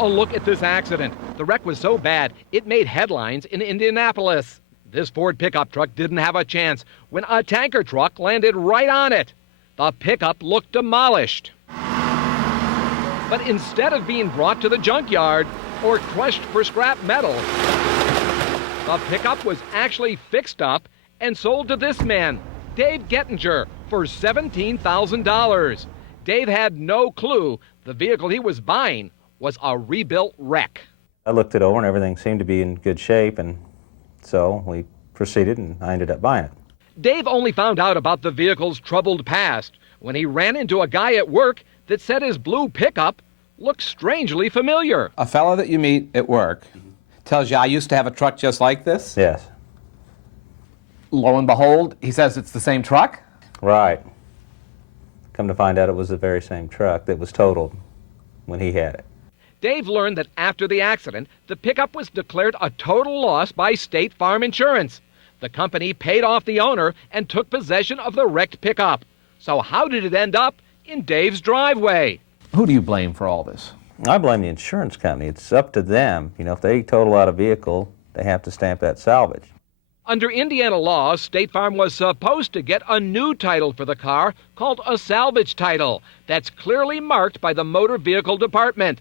a look at this accident. The wreck was so bad, it made headlines in Indianapolis. This Ford pickup truck didn't have a chance when a tanker truck landed right on it. The pickup looked demolished. But instead of being brought to the junkyard or crushed for scrap metal, the pickup was actually fixed up and sold to this man, Dave Gettinger, for $17,000. Dave had no clue the vehicle he was buying was a rebuilt wreck. I looked it over and everything seemed to be in good shape, and so we proceeded and I ended up buying it. Dave only found out about the vehicle's troubled past when he ran into a guy at work that said his blue pickup looked strangely familiar. A fellow that you meet at work tells you, I used to have a truck just like this? Yes. Lo and behold, he says it's the same truck? Right. Come to find out it was the very same truck that was totaled when he had it. Dave learned that after the accident, the pickup was declared a total loss by State Farm Insurance. The company paid off the owner and took possession of the wrecked pickup. So how did it end up in Dave's driveway? Who do you blame for all this? I blame the insurance company. It's up to them. You know, if they total out a vehicle, they have to stamp that salvage. Under Indiana law, State Farm was supposed to get a new title for the car called a salvage title that's clearly marked by the Motor Vehicle Department.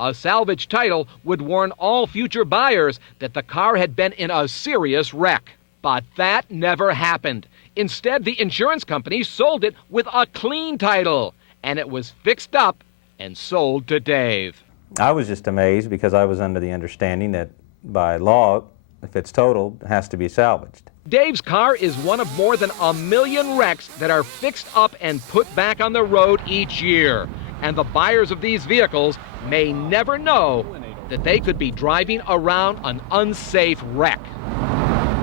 A salvage title would warn all future buyers that the car had been in a serious wreck. But that never happened. Instead, the insurance company sold it with a clean title, and it was fixed up and sold to Dave. I was just amazed because I was under the understanding that by law, if it's totaled, it has to be salvaged. Dave's car is one of more than 1 million wrecks that are fixed up and put back on the road each year. And the buyers of these vehicles may never know that they could be driving around an unsafe wreck.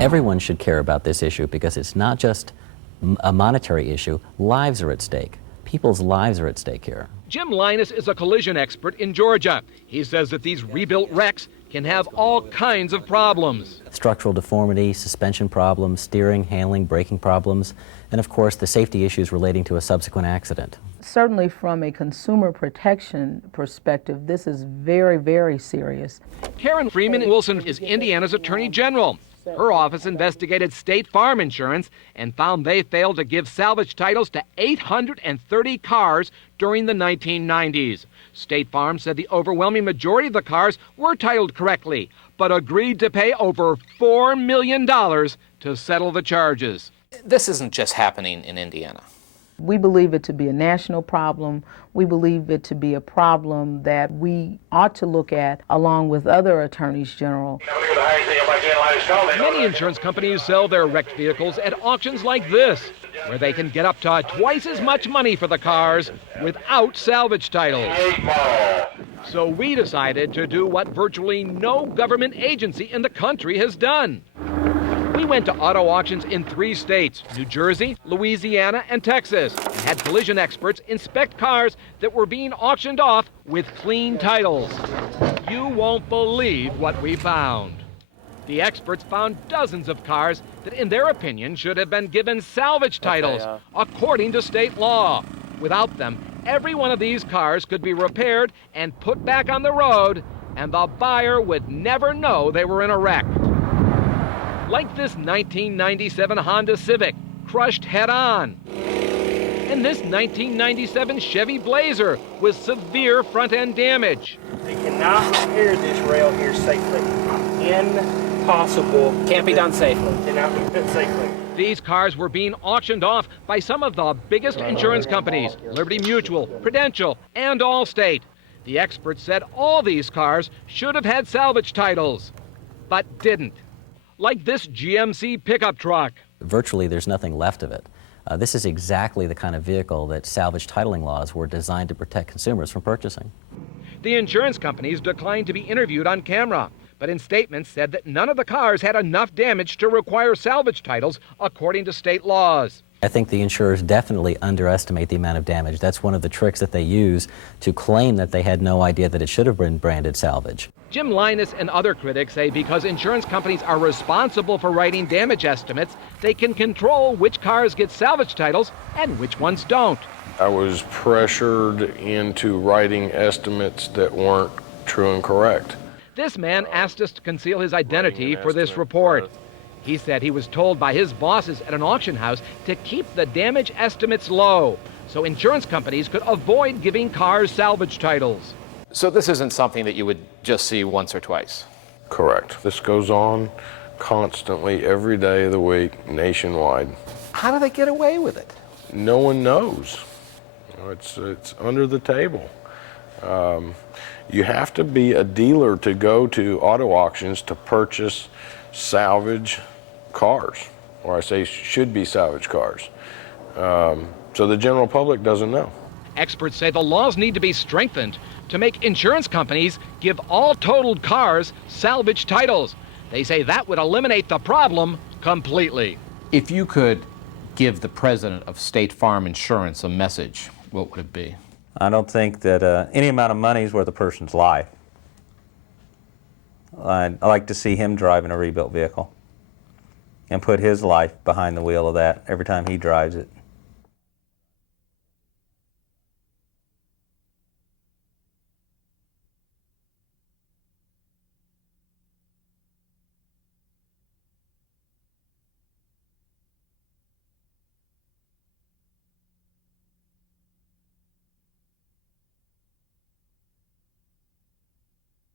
Everyone should care about this issue because it's not just a monetary issue. Lives are at stake. People's lives are at stake here. Jim Linus is a collision expert in Georgia. He says that these rebuilt wrecks can have all kinds of problems. Structural deformity, suspension problems, steering, handling, braking problems, and of course the safety issues relating to a subsequent accident. Certainly from a consumer protection perspective, this is very, very serious. Karen Freeman Wilson is Indiana's Attorney General. Her office investigated State Farm Insurance and found they failed to give salvage titles to 830 cars during the 1990s. State Farm said the overwhelming majority of the cars were titled correctly, but agreed to pay over $4 million to settle the charges. This isn't just happening in Indiana. We believe it to be a national problem. We believe it to be a problem that we ought to look at along with other attorneys general. Many insurance companies sell their wrecked vehicles at auctions like this, where they can get up to twice as much money for the cars without salvage titles. So we decided to do what virtually no government agency in the country has done. We went to auto auctions in 3 states, New Jersey, Louisiana, and Texas, and had collision experts inspect cars that were being auctioned off with clean titles. You won't believe what we found. The experts found dozens of cars that, in their opinion, should have been given salvage titles, according to state law. Without them, every one of these cars could be repaired and put back on the road, and the buyer would never know they were in a wreck. Like this 1997 Honda Civic, crushed head-on. And this 1997 Chevy Blazer with severe front-end damage. They cannot repair this rail here safely. Impossible. Can't be done safely. Cannot be done safely. These cars were being auctioned off by some of the biggest insurance companies, Liberty Mutual, Prudential, and Allstate. The experts said all these cars should have had salvage titles, but didn't. Like this GMC pickup truck. Virtually there's nothing left of it. This is exactly the kind of vehicle that salvage titling laws were designed to protect consumers from purchasing. The insurance companies declined to be interviewed on camera, but in statements said that none of the cars had enough damage to require salvage titles according to state laws. I think the insurers definitely underestimate the amount of damage. That's one of the tricks that they use to claim that they had no idea that it should have been branded salvage. Jim Linus and other critics say because insurance companies are responsible for writing damage estimates, they can control which cars get salvage titles and which ones don't. I was pressured into writing estimates that weren't true and correct. This man asked us to conceal his identity for this report. He said he was told by his bosses at an auction house to keep the damage estimates low so insurance companies could avoid giving cars salvage titles. So this isn't something that you would just see once or twice? Correct. This goes on constantly every day of the week nationwide. How do they get away with it? No one knows. It's under the table. You have to be a dealer to go to auto auctions to purchase salvage cars, or I say should be salvage cars. So the general public doesn't know. Experts say the laws need to be strengthened to make insurance companies give all totaled cars salvage titles. They say that would eliminate the problem completely. If you could give the president of State Farm Insurance a message, what would it be? I don't think that any amount of money is worth a person's life. I'd like to see him driving a rebuilt vehicle and put his life behind the wheel of that every time he drives it.